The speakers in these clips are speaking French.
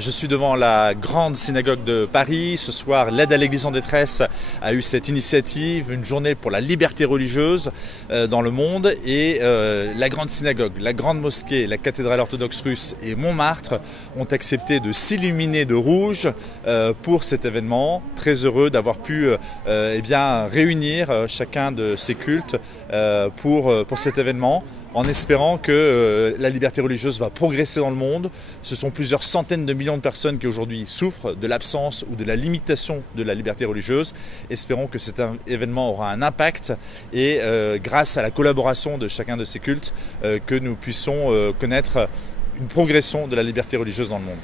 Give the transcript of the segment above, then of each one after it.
Je suis devant la grande synagogue de Paris. Ce soir, l'aide à l'Église en détresse a eu cette initiative, une journée pour la liberté religieuse dans le monde. Et la grande synagogue, la grande mosquée, la cathédrale orthodoxe russe et Montmartre ont accepté de s'illuminer de rouge pour cet événement. Très heureux d'avoir pu réunir chacun de ces cultes pour cet événement, en espérant que la liberté religieuse va progresser dans le monde. Ce sont plusieurs centaines de millions de personnes qui aujourd'hui souffrent de l'absence ou de la limitation de la liberté religieuse. Espérons que cet événement aura un impact et grâce à la collaboration de chacun de ces cultes, que nous puissions connaître une progression de la liberté religieuse dans le monde.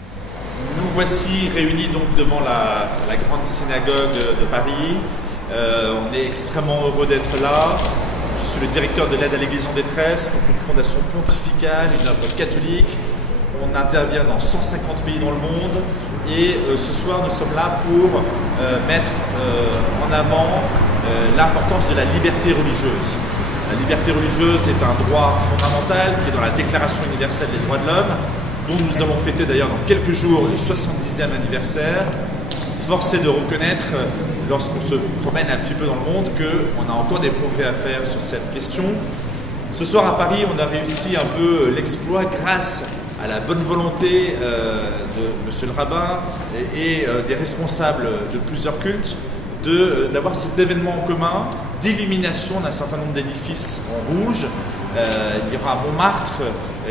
Nous voici réunis donc devant la grande synagogue de Paris. On est extrêmement heureux d'être là. Je suis le directeur de l'aide à l'Église en détresse, donc une fondation pontificale, une œuvre catholique. On intervient dans 150 pays dans le monde et ce soir nous sommes là pour mettre en avant l'importance de la liberté religieuse. La liberté religieuse est un droit fondamental qui est dans la Déclaration universelle des droits de l'homme, dont nous allons fêter d'ailleurs dans quelques jours le 70e anniversaire. Force est de reconnaître, lorsqu'on se promène un petit peu dans le monde, qu'on a encore des progrès à faire sur cette question. Ce soir à Paris, on a réussi un peu l'exploit grâce à la bonne volonté de monsieur le rabbin et des responsables de plusieurs cultes d'avoir cet événement en commun d'illumination d'un certain nombre d'édifices en rouge. Il y aura Montmartre,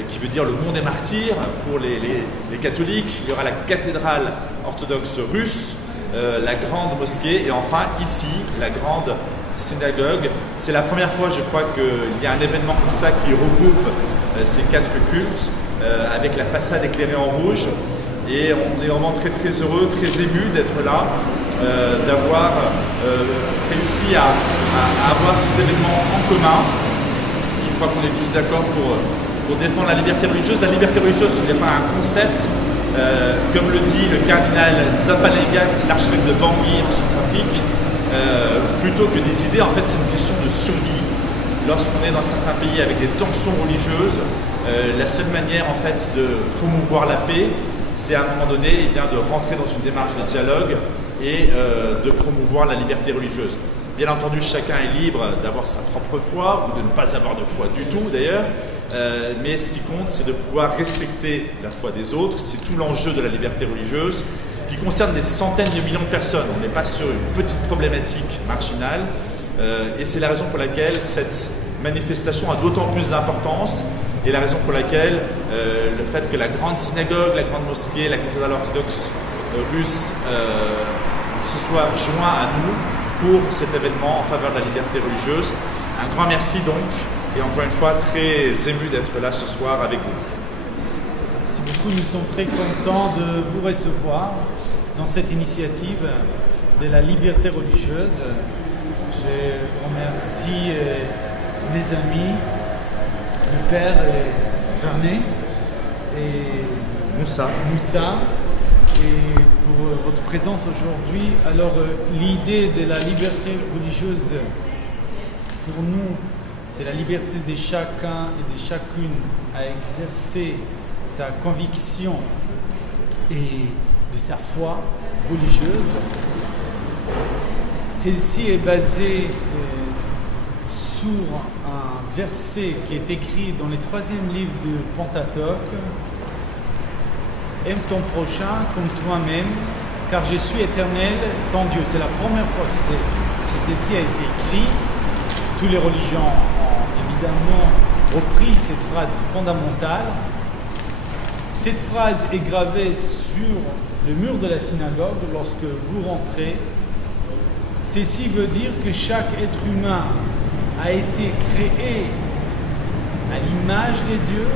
qui veut dire le mont des martyrs pour les catholiques. Il y aura la cathédrale orthodoxe russe, la grande mosquée et enfin ici la grande synagogue. C'est la première fois, je crois, qu'il y a un événement comme ça qui regroupe ces quatre cultes avec la façade éclairée en rouge, et on est vraiment très heureux, très ému d'être là, d'avoir réussi à avoir cet événement en commun. Je crois qu'on est tous d'accord pour défendre la liberté religieuse. La liberté religieuse, ce n'est pas un concept. Comme le dit le cardinal Zapallegax, l'archevêque de Bangui en Centrafrique, plutôt que des idées, en fait, c'est une question de survie. Lorsqu'on est dans certains pays avec des tensions religieuses, la seule manière, en fait, de promouvoir la paix, c'est à un moment donné de rentrer dans une démarche de dialogue et de promouvoir la liberté religieuse. Bien entendu, chacun est libre d'avoir sa propre foi, ou de ne pas avoir de foi du tout d'ailleurs, mais ce qui compte, c'est de pouvoir respecter la foi des autres. C'est tout l'enjeu de la liberté religieuse, qui concerne des centaines de millions de personnes. On n'est pas sur une petite problématique marginale, et c'est la raison pour laquelle cette manifestation a d'autant plus d'importance, et la raison pour laquelle le fait que la grande synagogue, la grande mosquée, la cathédrale orthodoxe russe se soit joint à nous pour cet événement en faveur de la liberté religieuse. Un grand merci donc, et encore une fois très ému d'être là ce soir avec vous. Merci beaucoup, nous sommes très contents de vous recevoir dans cette initiative de la liberté religieuse. Je remercie mes amis, le père Vernet et Moussa, et pour votre présence aujourd'hui. Alors, l'idée de la liberté religieuse, pour nous, c'est la liberté de chacun et de chacune à exercer sa conviction et de sa foi religieuse. Celle-ci est basée sur un verset qui est écrit dans le 3e livre du Pentateuque. Aime ton prochain comme toi-même, car je suis éternel, ton Dieu. C'est la première fois que celle-ci a été écrite. Toutes les religions ont évidemment repris cette phrase fondamentale. Cette phrase est gravée sur le mur de la synagogue lorsque vous rentrez. Ceci veut dire que chaque être humain a été créé à l'image de Dieu,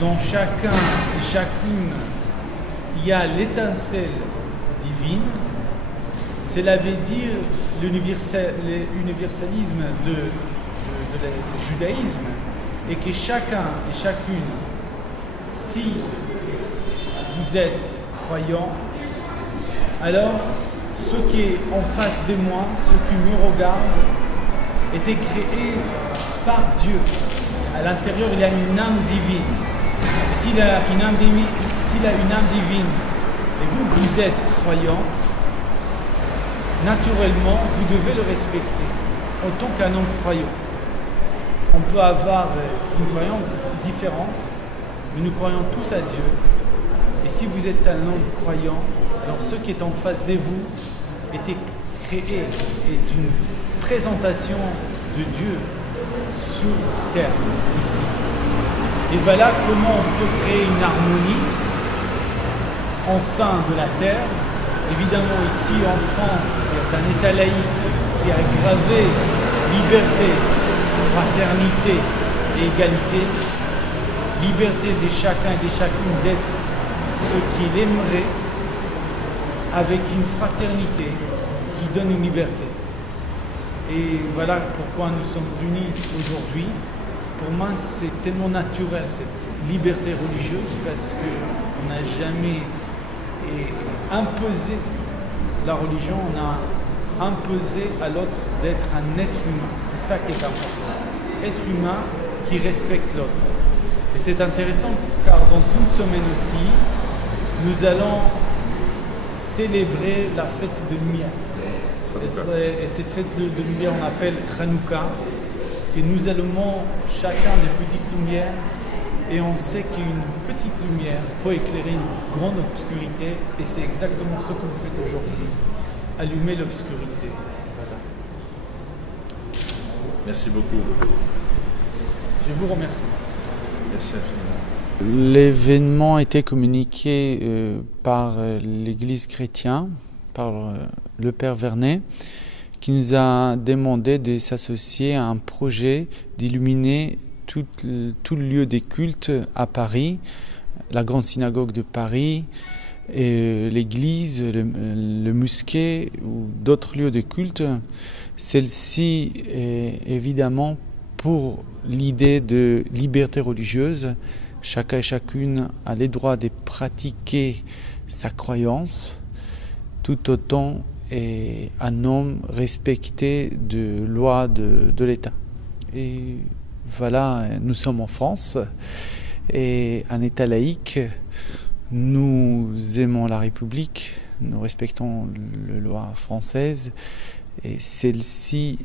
dont chacun et chacune il y a l'étincelle divine. Cela veut dire l'universalisme du judaïsme, et que chacun et chacune, si vous êtes croyant, alors ce qui est en face de moi, ce qui me regarde, était créé par Dieu. À l'intérieur, il y a une âme divine. S'il y a une âme divine, s'il a une âme divine et vous êtes croyant, naturellement, vous devez le respecter en tant qu'un homme croyant. On peut avoir une croyance différente, mais nous croyons tous à Dieu. Et si vous êtes un homme croyant, alors ce qui est en face de vous est créé, est une présentation de Dieu sur terre, ici. Et voilà comment on peut créer une harmonie en sein de la terre. Évidemment, ici en France, il y a un État laïque qui a gravé liberté, fraternité et égalité, liberté de chacun et de chacune d'être ce qu'il aimerait, avec une fraternité qui donne une liberté. Et voilà pourquoi nous sommes unis aujourd'hui. Pour moi, c'est tellement naturel, cette liberté religieuse, parce qu'on n'a jamais imposé la religion, on a imposé à l'autre d'être un être humain. C'est ça qui est important. Être humain qui respecte l'autre. Et c'est intéressant car dans une semaine aussi, nous allons célébrer la fête de lumière. Et cette fête de lumière, on appelle Hanouka, que nous allumons chacun des petites lumières, et on sait qu'une petite lumière peut éclairer une grande obscurité, et c'est exactement ce que vous faites aujourd'hui, allumer l'obscurité. Voilà. Merci beaucoup. Je vous remercie. Merci infiniment. L'événement a été communiqué par l'Église chrétienne, par le Père Vernet, qui nous a demandé de s'associer à un projet d'illuminer tout le lieu des cultes à Paris, la grande synagogue de Paris, l'église, le mosquée ou d'autres lieux de culte. Celle-ci est évidemment pour l'idée de liberté religieuse. Chacun et chacune a le droit de pratiquer sa croyance, tout autant est un homme respecté de loi de l'État. Et voilà, nous sommes en France et un État laïque. Nous aimons la République, nous respectons la loi française et celle-ci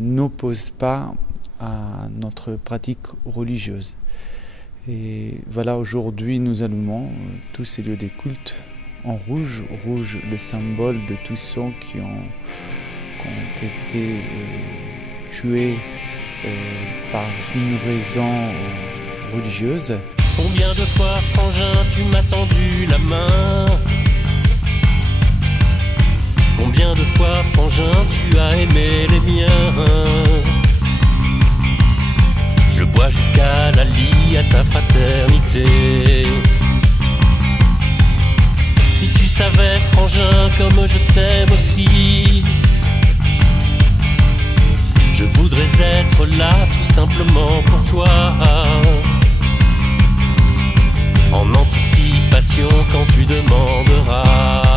n'oppose pas à notre pratique religieuse. Et voilà, aujourd'hui nous allumons tous ces lieux de culte en rouge, rouge le symbole de tous ceux qui ont été tués par une raison religieuse. Combien de fois, frangin, tu m'as tendu la main? Combien de fois, frangin, tu as aimé les miens? Je bois jusqu'à la lie à ta fraternité. Si tu savais, frangin, comme je t'aime aussi, je voudrais être là tout simplement pour toi, en anticipation quand tu demanderas.